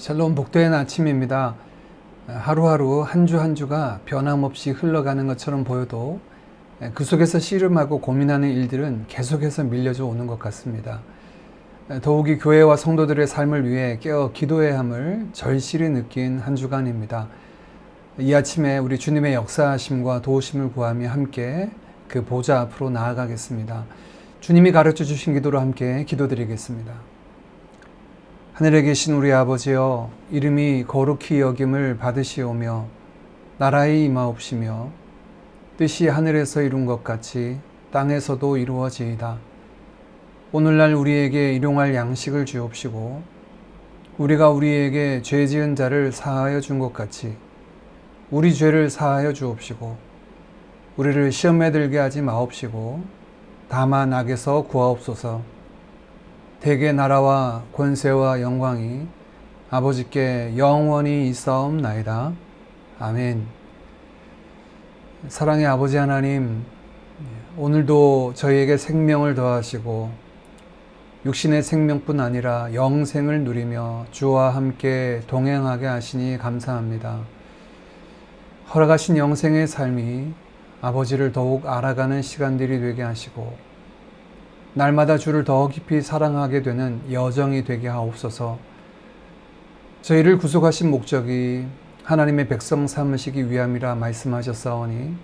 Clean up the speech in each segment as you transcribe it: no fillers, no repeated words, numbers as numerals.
샬롬, 복된 아침입니다. 하루하루 한 주 한 주가 변함없이 흘러가는 것처럼 보여도 그 속에서 씨름하고 고민하는 일들은 계속해서 밀려져 오는 것 같습니다. 더욱이 교회와 성도들의 삶을 위해 깨어 기도해야 함을 절실히 느낀 한 주간입니다. 이 아침에 우리 주님의 역사하심과 도우심을 구하며 함께 그 보좌 앞으로 나아가겠습니다. 주님이 가르쳐 주신 기도로 함께 기도드리겠습니다. 하늘에 계신 우리 아버지여, 이름이 거룩히 여김을 받으시오며 나라의 임하옵시며 뜻이 하늘에서 이룬 것 같이 땅에서도 이루어지이다. 오늘날 우리에게 일용할 양식을 주옵시고 우리가 우리에게 죄 지은 자를 사하여 준 것 같이 우리 죄를 사하여 주옵시고 우리를 시험에 들게 하지 마옵시고 다만 악에서 구하옵소서. 대개 나라와 권세와 영광이 아버지께 영원히 있사옵나이다. 아멘. 사랑의 아버지 하나님, 오늘도 저희에게 생명을 더하시고 육신의 생명뿐 아니라 영생을 누리며 주와 함께 동행하게 하시니 감사합니다. 허락하신 영생의 삶이 아버지를 더욱 알아가는 시간들이 되게 하시고 날마다 주를 더 깊이 사랑하게 되는 여정이 되게 하옵소서. 저희를 구속하신 목적이 하나님의 백성 삼으시기 위함이라 말씀하셨사오니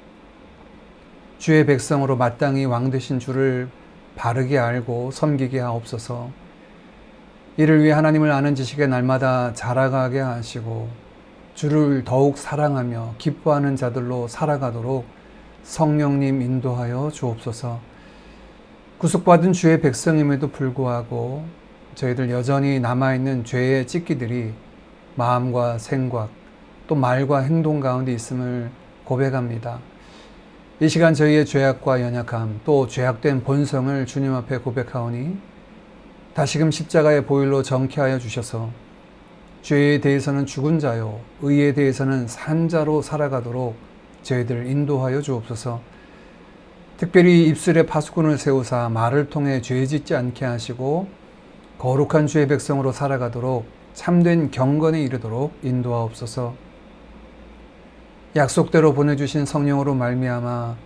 주의 백성으로 마땅히 왕 되신 주를 바르게 알고 섬기게 하옵소서. 이를 위해 하나님을 아는 지식에 날마다 자라가게 하시고 주를 더욱 사랑하며 기뻐하는 자들로 살아가도록 성령님 인도하여 주옵소서. 구속받은 주의 백성임에도 불구하고 저희들 여전히 남아있는 죄의 찢기들이 마음과 생각 또 말과 행동 가운데 있음을 고백합니다. 이 시간 저희의 죄악과 연약함 또 죄악된 본성을 주님 앞에 고백하오니 다시금 십자가의 보혈로 정케하여 주셔서 죄에 대해서는 죽은 자요 의에 대해서는 산 자로 살아가도록 저희들 인도하여 주옵소서. 특별히 입술에 파수꾼을 세우사 말을 통해 죄 짓지 않게 하시고 거룩한 주의 백성으로 살아가도록 참된 경건에 이르도록 인도하옵소서. 약속대로 보내주신 성령으로 말미암아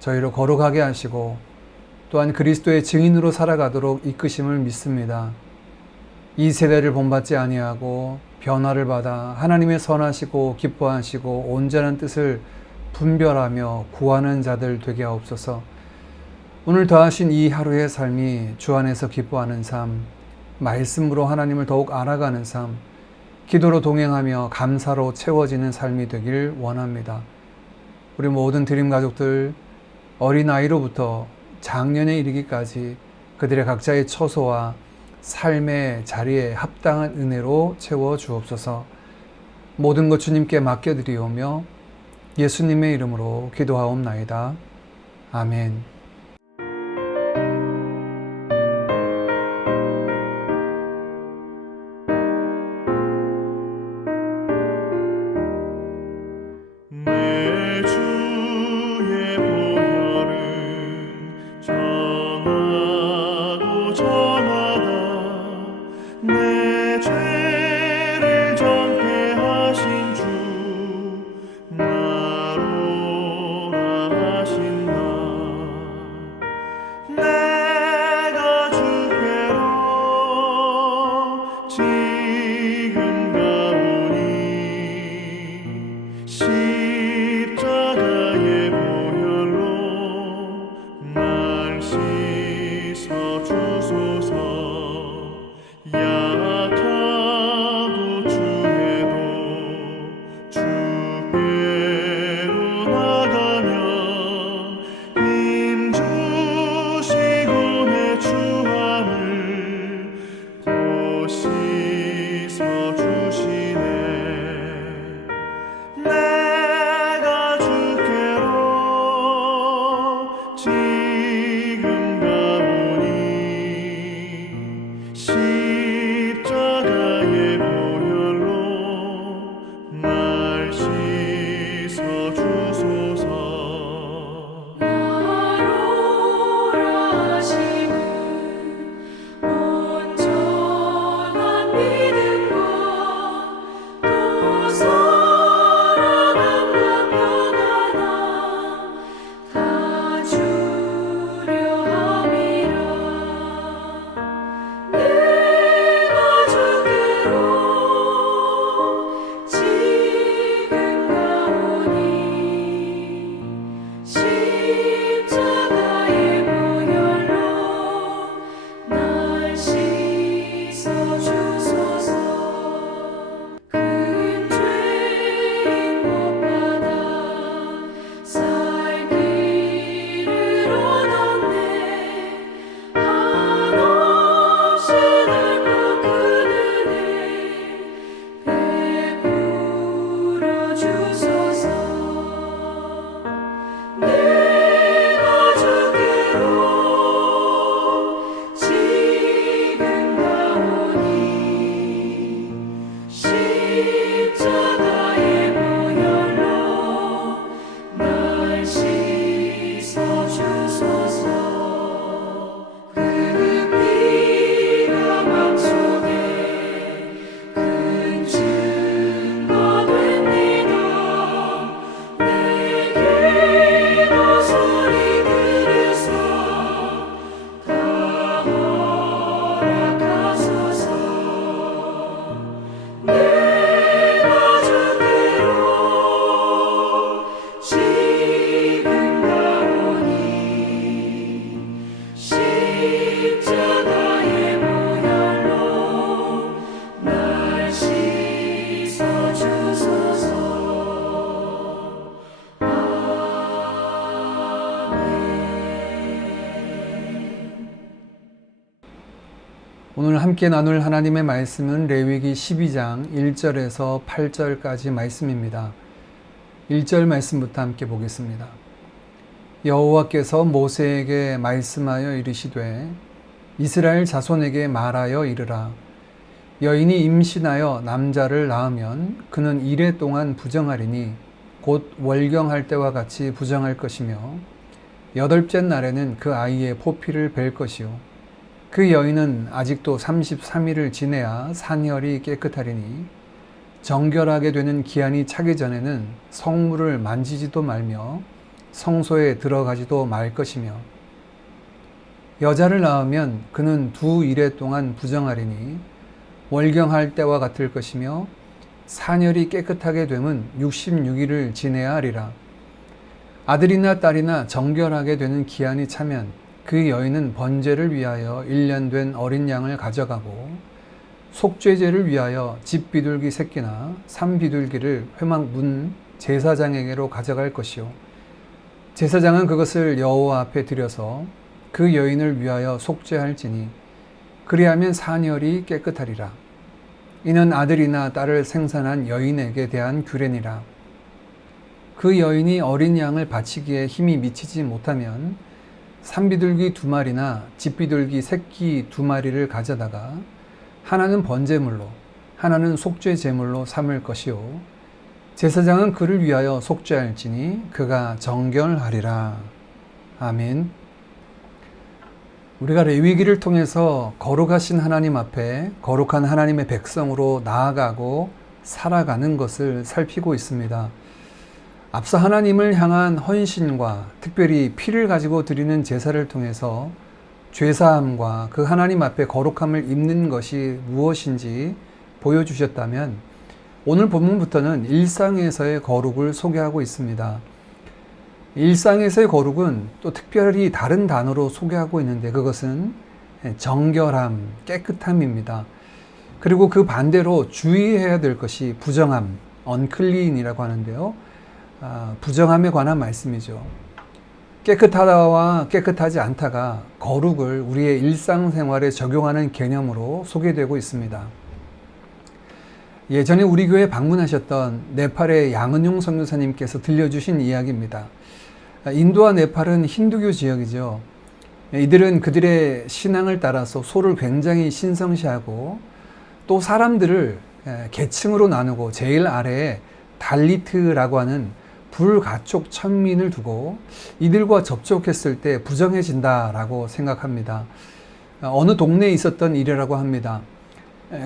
저희를 거룩하게 하시고 또한 그리스도의 증인으로 살아가도록 이끄심을 믿습니다. 이 세대를 본받지 아니하고 변화를 받아 하나님의 선하시고 기뻐하시고 온전한 뜻을 분별하며 구하는 자들 되게 하옵소서. 오늘 더하신 이 하루의 삶이 주 안에서 기뻐하는 삶, 말씀으로 하나님을 더욱 알아가는 삶, 기도로 동행하며 감사로 채워지는 삶이 되길 원합니다. 우리 모든 드림 가족들 어린아이로부터 장년에 이르기까지 그들의 각자의 처소와 삶의 자리에 합당한 은혜로 채워 주옵소서. 모든 것 주님께 맡겨드리오며 예수님의 이름으로 기도하옵나이다. 아멘. 내 주의 보혈은 정하고 정하다 내 죄를 정케 하신 주 나로라 하신다. 내가 주께로 지금 가오니 십자가의 보혈로 날 씻어 주소서. 약하고 추해도 주께로 나가며 힘 주시고 내 주함을 곧 씻어 주시네. 내가 주께로 지금 가오니 오늘 함께 나눌 하나님의 말씀은 레위기 12장 1절에서 8절까지 말씀입니다. 1절 말씀부터 함께 보겠습니다. 여호와께서 모세에게 말씀하여 이르시되 이스라엘 자손에게 말하여 이르라. 여인이 임신하여 남자를 낳으면 그는 이레 동안 부정하리니 곧 월경할 때와 같이 부정할 것이며 여덟째 날에는 그 아이의 포피를 벨 것이요 그 여인은 아직도 33일을 지내야 산혈이 깨끗하리니 정결하게 되는 기한이 차기 전에는 성물을 만지지도 말며 성소에 들어가지도 말 것이며 여자를 낳으면 그는 2일에 동안 부정하리니 월경할 때와 같을 것이며 산혈이 깨끗하게 되면 66일을 지내야 하리라. 아들이나 딸이나 정결하게 되는 기한이 차면 그 여인은 번제를 위하여 1년 된 어린 양을 가져가고 속죄제를 위하여 집 비둘기 새끼나 산 비둘기를 회막 문 제사장에게로 가져갈 것이요 제사장은 그것을 여호와 앞에 드려서 그 여인을 위하여 속죄할지니 그리하면 산혈이 깨끗하리라. 이는 아들이나 딸을 생산한 여인에게 대한 규례니라. 그 여인이 어린 양을 바치기에 힘이 미치지 못하면 산비둘기 2마리나 집비둘기 새끼 2마리를 가져다가 하나는 번제물로 하나는 속죄 제물로 삼을 것이요 제사장은 그를 위하여 속죄할지니 그가 정결하리라. 아멘. 우리가 레위기를 통해서 거룩하신 하나님 앞에 거룩한 하나님의 백성으로 나아가고 살아가는 것을 살피고 있습니다. 앞서 하나님을 향한 헌신과 특별히 피를 가지고 드리는 제사를 통해서 죄사함과 그 하나님 앞에 거룩함을 입는 것이 무엇인지 보여주셨다면 오늘 본문부터는 일상에서의 거룩을 소개하고 있습니다. 일상에서의 거룩은 또 특별히 다른 단어로 소개하고 있는데 그것은 정결함, 깨끗함입니다. 그리고 그 반대로 주의해야 될 것이 부정함, unclean이라고 하는데요. 부정함에 관한 말씀이죠. 깨끗하다와 깨끗하지 않다가 거룩을 우리의 일상생활에 적용하는 개념으로 소개되고 있습니다. 예전에 우리 교회에 방문하셨던 네팔의 양은용 선교사님께서 들려주신 이야기입니다. 인도와 네팔은 힌두교 지역이죠. 이들은 그들의 신앙을 따라서 소를 굉장히 신성시하고 또 사람들을 계층으로 나누고 제일 아래에 달리트라고 하는 불가촉 천민을 두고 이들과 접촉했을 때 부정해진다라고 생각합니다. 어느 동네에 있었던 일이라고 합니다.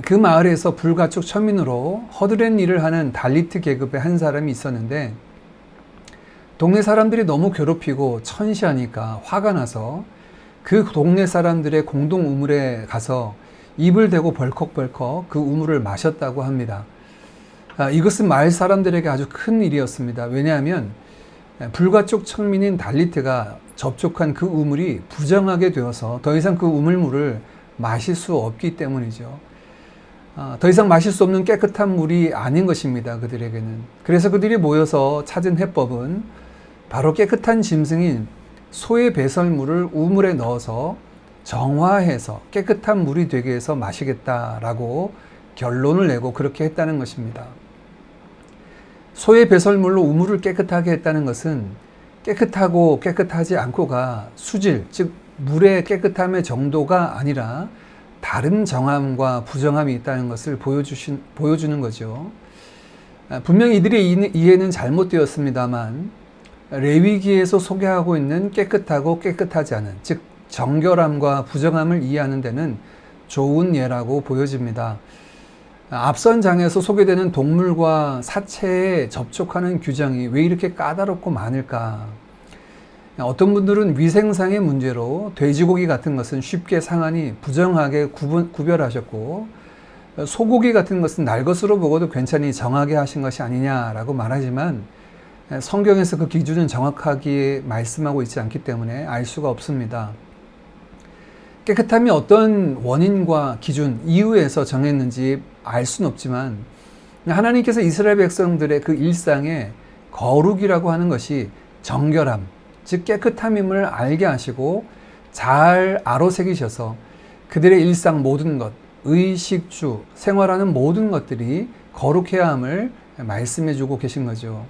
그 마을에서 불가촉 천민으로 허드렛 일을 하는 달리트 계급의 한 사람이 있었는데 동네 사람들이 너무 괴롭히고 천시하니까 화가 나서 그 동네 사람들의 공동 우물에 가서 입을 대고 벌컥벌컥 그 우물을 마셨다고 합니다. 이것은 마을 사람들에게 아주 큰 일이었습니다. 왜냐하면 불가촉 천민인 달리트가 접촉한 그 우물이 부정하게 되어서 더 이상 그 우물물을 마실 수 없기 때문이죠. 더 이상 마실 수 없는 깨끗한 물이 아닌 것입니다. 그들에게는. 그래서 그들이 모여서 찾은 해법은 바로 깨끗한 짐승인 소의 배설물을 우물에 넣어서 정화해서 깨끗한 물이 되게 해서 마시겠다라고 결론을 내고 그렇게 했다는 것입니다. 소의 배설물로 우물을 깨끗하게 했다는 것은 깨끗하고 깨끗하지 않고가 수질, 즉 물의 깨끗함의 정도가 아니라 다른 정함과 부정함이 있다는 것을 보여주는 거죠. 분명히 이들의 이해는 잘못되었습니다만 레위기에서 소개하고 있는 깨끗하고 깨끗하지 않은, 즉 정결함과 부정함을 이해하는 데는 좋은 예라고 보여집니다. 앞선 장에서 소개되는 동물과 사체에 접촉하는 규정이 왜 이렇게 까다롭고 많을까? 어떤 분들은 위생상의 문제로 돼지고기 같은 것은 쉽게 상하니 부정하게 구별하셨고 소고기 같은 것은 날 것으로 보고도 괜찮이 정하게 하신 것이 아니냐라고 말하지만 성경에서 그 기준은 정확하게 말씀하고 있지 않기 때문에 알 수가 없습니다. 깨끗함이 어떤 원인과 기준, 이유에서 정했는지 알 수는 없지만 하나님께서 이스라엘 백성들의 그 일상에 거룩이라고 하는 것이 정결함, 즉 깨끗함임을 알게 하시고 잘 아로새기셔서 그들의 일상 모든 것, 의식주, 생활하는 모든 것들이 거룩해야 함을 말씀해 주고 계신 거죠.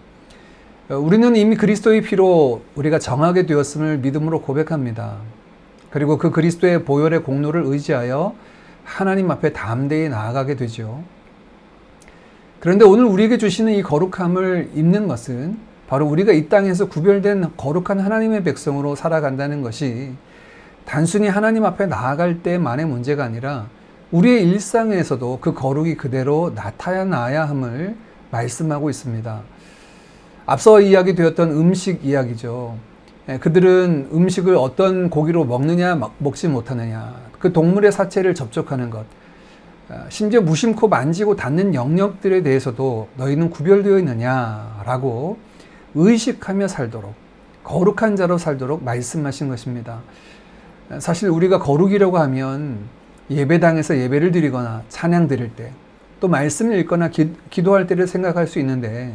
우리는 이미 그리스도의 피로 우리가 정하게 되었음을 믿음으로 고백합니다. 그리고 그 그리스도의 보혈의 공로를 의지하여 하나님 앞에 담대히 나아가게 되죠. 그런데 오늘 우리에게 주시는 이 거룩함을 입는 것은 바로 우리가 이 땅에서 구별된 거룩한 하나님의 백성으로 살아간다는 것이 단순히 하나님 앞에 나아갈 때만의 문제가 아니라 우리의 일상에서도 그 거룩이 그대로 나타나야 함을 말씀하고 있습니다. 앞서 이야기되었던 음식 이야기죠. 그들은 음식을 어떤 고기로 먹느냐 먹지 못하느냐, 그 동물의 사체를 접촉하는 것, 심지어 무심코 만지고 닿는 영역들에 대해서도 너희는 구별되어 있느냐라고 의식하며 살도록, 거룩한 자로 살도록 말씀하신 것입니다. 사실 우리가 거룩이라고 하면 예배당에서 예배를 드리거나 찬양 드릴 때, 또 말씀을 읽거나 기도할 때를 생각할 수 있는데,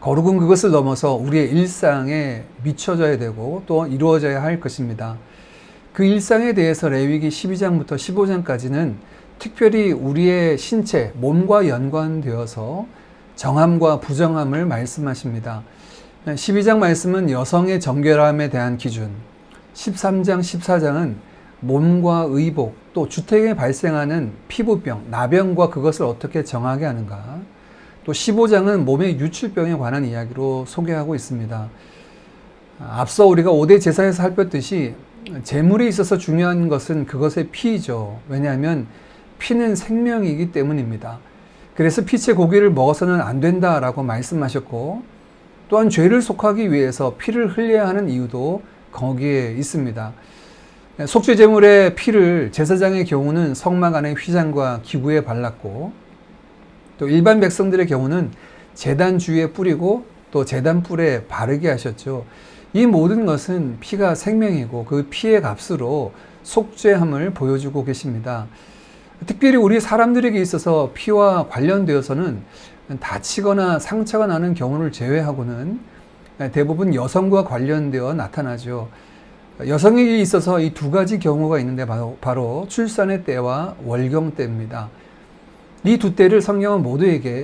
거룩은 그것을 넘어서 우리의 일상에 미쳐져야 되고 또 이루어져야 할 것입니다. 그 일상에 대해서 레위기 12장부터 15장까지는 특별히 우리의 신체, 몸과 연관되어서 정함과 부정함을 말씀하십니다. 12장 말씀은 여성의 정결함에 대한 기준, 13장, 14장은 몸과 의복, 또 주택에 발생하는 피부병, 나병과 그것을 어떻게 정하게 하는가, 또 15장은 몸의 유출병에 관한 이야기로 소개하고 있습니다. 앞서 우리가 5대 제사에서 살폈듯이 제물에 있어서 중요한 것은 그것의 피이죠. 왜냐하면 피는 생명이기 때문입니다. 그래서 피체 고기를 먹어서는 안 된다라고 말씀하셨고, 또한 죄를 속하기 위해서 피를 흘려야 하는 이유도 거기에 있습니다. 속죄 제물의 피를 제사장의 경우는 성막 안의 휘장과 기구에 발랐고, 또 일반 백성들의 경우는 제단 주위에 뿌리고 또 제단 뿔에 바르게 하셨죠. 이 모든 것은 피가 생명이고 그 피의 값으로 속죄함을 보여주고 계십니다. 특별히 우리 사람들에게 있어서 피와 관련되어서는 다치거나 상처가 나는 경우를 제외하고는 대부분 여성과 관련되어 나타나죠. 여성에게 있어서 이 두 가지 경우가 있는데 바로 출산의 때와 월경 때입니다. 이 두 때를 성경은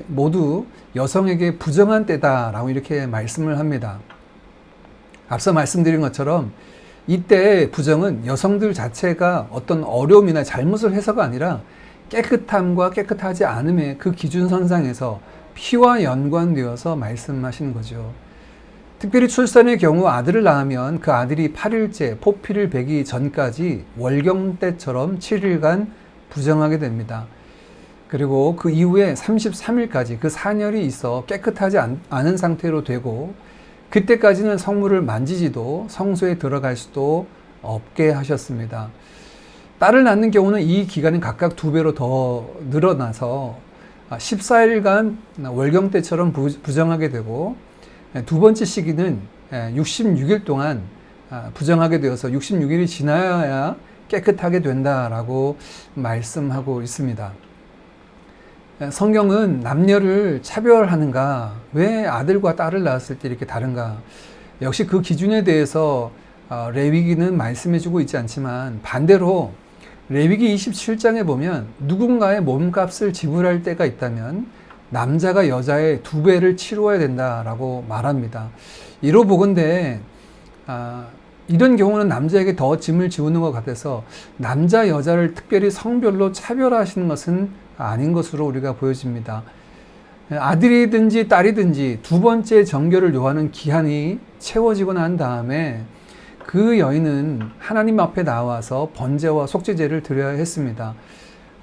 모두 여성에게 부정한 때다라고 이렇게 말씀을 합니다. 앞서 말씀드린 것처럼 이때의 부정은 여성들 자체가 어떤 어려움이나 잘못을 해서가 아니라 깨끗함과 깨끗하지 않음의 그 기준선상에서 피와 연관되어서 말씀하시는 거죠. 특별히 출산의 경우 아들을 낳으면 그 아들이 8일째 포피를 베기 전까지 월경 때처럼 7일간 부정하게 됩니다. 그리고 그 이후에 33일까지 그 사년이 있어 깨끗하지 않은 상태로 되고, 그때까지는 성물을 만지지도 성소에 들어갈 수도 없게 하셨습니다. 딸을 낳는 경우는 이 기간이 각각 2배로 더 늘어나서 14일간 월경 때처럼 부정하게 되고, 두 번째 시기는 66일 동안 부정하게 되어서 66일이 지나야 깨끗하게 된다라고 말씀하고 있습니다. 성경은 남녀를 차별하는가? 왜 아들과 딸을 낳았을 때 이렇게 다른가? 역시 그 기준에 대해서 레위기는 말씀해주고 있지 않지만, 반대로 레위기 27장에 보면 누군가의 몸값을 지불할 때가 있다면 남자가 여자의 2배를 치루어야 된다라고 말합니다. 이로 보건대 이런 경우는 남자에게 더 짐을 지우는 것 같아서 남자 여자를 특별히 성별로 차별하시는 것은 아닌 것으로 우리가 보여집니다. 아들이든지 딸이든지 두 번째 정결을 요하는 기한이 채워지고 난 다음에 그 여인은 하나님 앞에 나와서 번제와 속죄제를 드려야 했습니다.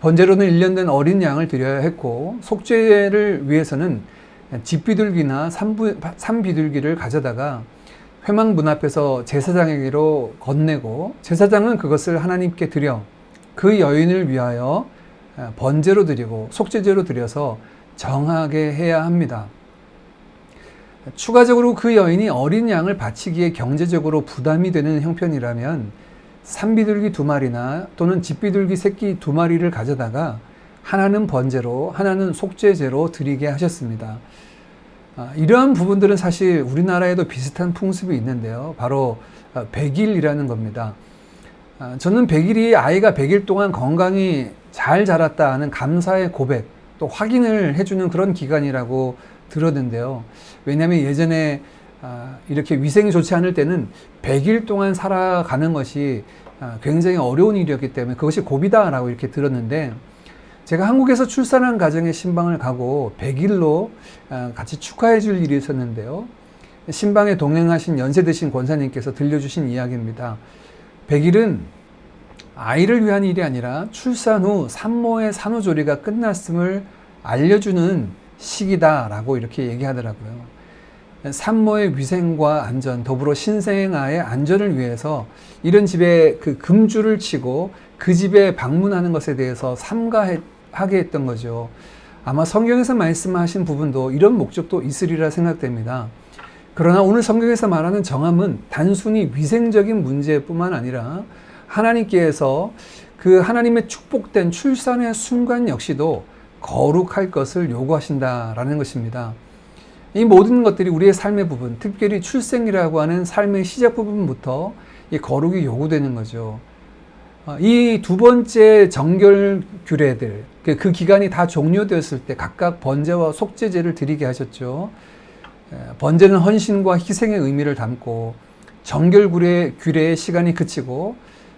번제로는 1년 된 어린 양을 드려야 했고, 속죄를 위해서는 집비둘기나 산비둘기를 가져다가 회막 문 앞에서 제사장에게로 건네고, 제사장은 그것을 하나님께 드려 그 여인을 위하여 번제로 드리고 속죄제로 드려서 정하게 해야 합니다. 추가적으로 그 여인이 어린 양을 바치기에 경제적으로 부담이 되는 형편이라면 산비둘기 2마리나 또는 집비둘기 새끼 2마리를 가져다가 하나는 번제로 하나는 속죄제로 드리게 하셨습니다. 이러한 부분들은 사실 우리나라에도 비슷한 풍습이 있는데요. 바로 백일이라는 겁니다. 저는 100일이 아이가 100일 동안 건강히 잘 자랐다 하는 감사의 고백, 또 확인을 해주는 그런 기간이라고 들었는데요. 왜냐하면 예전에 이렇게 위생이 좋지 않을 때는 100일 동안 살아가는 것이 굉장히 어려운 일이었기 때문에 그것이 고비다라고 이렇게 들었는데, 제가 한국에서 출산한 가정에 신방을 가고 100일로 같이 축하해 줄 일이 있었는데요. 신방에 동행하신 연세 드신 권사님께서 들려주신 이야기입니다. 100일은 아이를 위한 일이 아니라 출산 후 산모의 산후조리가 끝났음을 알려주는 시기다라고 이렇게 얘기하더라고요. 산모의 위생과 안전, 더불어 신생아의 안전을 위해서 이런 집에 그 금줄을 치고 그 집에 방문하는 것에 대해서 삼가하게 했던 거죠. 아마 성경에서 말씀하신 부분도 이런 목적도 있으리라 생각됩니다. 그러나 오늘 성경에서 말하는 정함은 단순히 위생적인 문제뿐만 아니라 하나님께서 그 하나님의 축복된 출산의 순간 역시도 거룩할 것을 요구하신다라는 것입니다. 이 모든 것들이 우리의 삶의 부분, 특별히 출생이라고 하는 삶의 시작 부분부터 이 거룩이 요구되는 거죠. 이 두 번째 정결 규례들, 그 기간이 다 종료되었을 때 각각 번제와 속죄제를 드리게 하셨죠. 번제는 헌신과 희생의 의미를 담고, 정결 규례의 시간이 그치고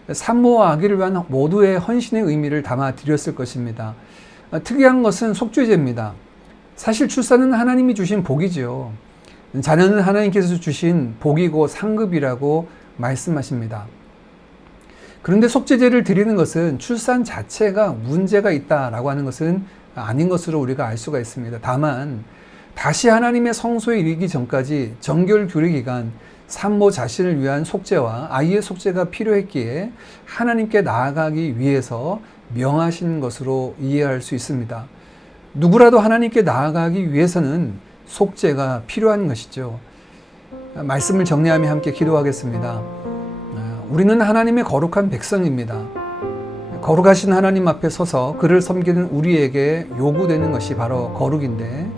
산모와 아기를 위한 모두의 헌신의 의미를 담아 드렸을 것입니다. 특이한 것은 속죄제입니다. 사실 출산은 하나님이 주신 복이지요. 자녀는 하나님께서 주신 복이고 상급이라고 말씀하십니다. 그런데 속죄제를 드리는 것은 출산 자체가 문제가 있다라고 하는 것은 아닌 것으로 우리가 알 수가 있습니다. 다만 다시 하나님의 성소에 이르기 전까지 정결 규례 기간 산모 자신을 위한 속죄와 아이의 속죄가 필요했기에 하나님께 나아가기 위해서 명하신 것으로 이해할 수 있습니다. 누구라도 하나님께 나아가기 위해서는 속죄가 필요한 것이죠. 말씀을 정리하며 함께 기도하겠습니다. 우리는 하나님의 거룩한 백성입니다. 거룩하신 하나님 앞에 서서 그를 섬기는 우리에게 요구되는 것이 바로 거룩인데,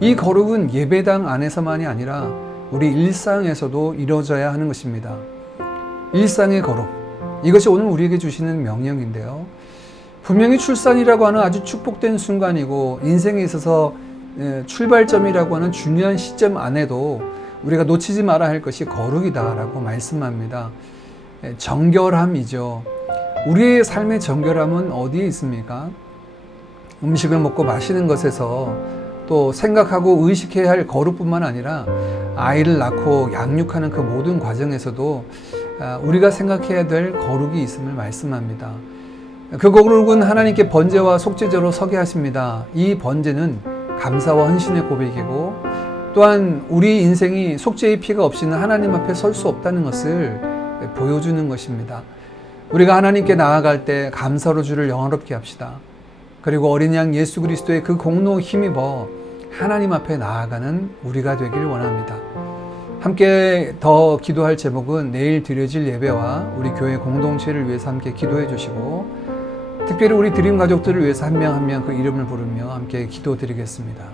이 거룩은 예배당 안에서만이 아니라 우리 일상에서도 이루어져야 하는 것입니다. 일상의 거룩, 이것이 오늘 우리에게 주시는 명령인데요. 분명히 출산이라고 하는 아주 축복된 순간이고 인생에 있어서 출발점이라고 하는 중요한 시점 안에도 우리가 놓치지 말아야 할 것이 거룩이다라고 말씀합니다. 정결함이죠. 우리의 삶의 정결함은 어디에 있습니까? 음식을 먹고 마시는 것에서, 또 생각하고 의식해야 할 거룩뿐만 아니라 아이를 낳고 양육하는 그 모든 과정에서도 우리가 생각해야 될 거룩이 있음을 말씀합니다. 그 거룩은 하나님께 번제와 속죄제로 서게 하십니다. 이 번제는 감사와 헌신의 고백이고, 또한 우리 인생이 속죄의 피가 없이는 하나님 앞에 설 수 없다는 것을 보여주는 것입니다. 우리가 하나님께 나아갈 때 감사로 주를 영화롭게 합시다. 그리고 어린 양 예수 그리스도의 그 공로 힘입어 하나님 앞에 나아가는 우리가 되길 원합니다. 함께 더 기도할 제목은 내일 드려질 예배와 우리 교회 공동체를 위해서 함께 기도해 주시고, 특별히 우리 드림 가족들을 위해서 한 명 한 명 그 이름을 부르며 함께 기도드리겠습니다.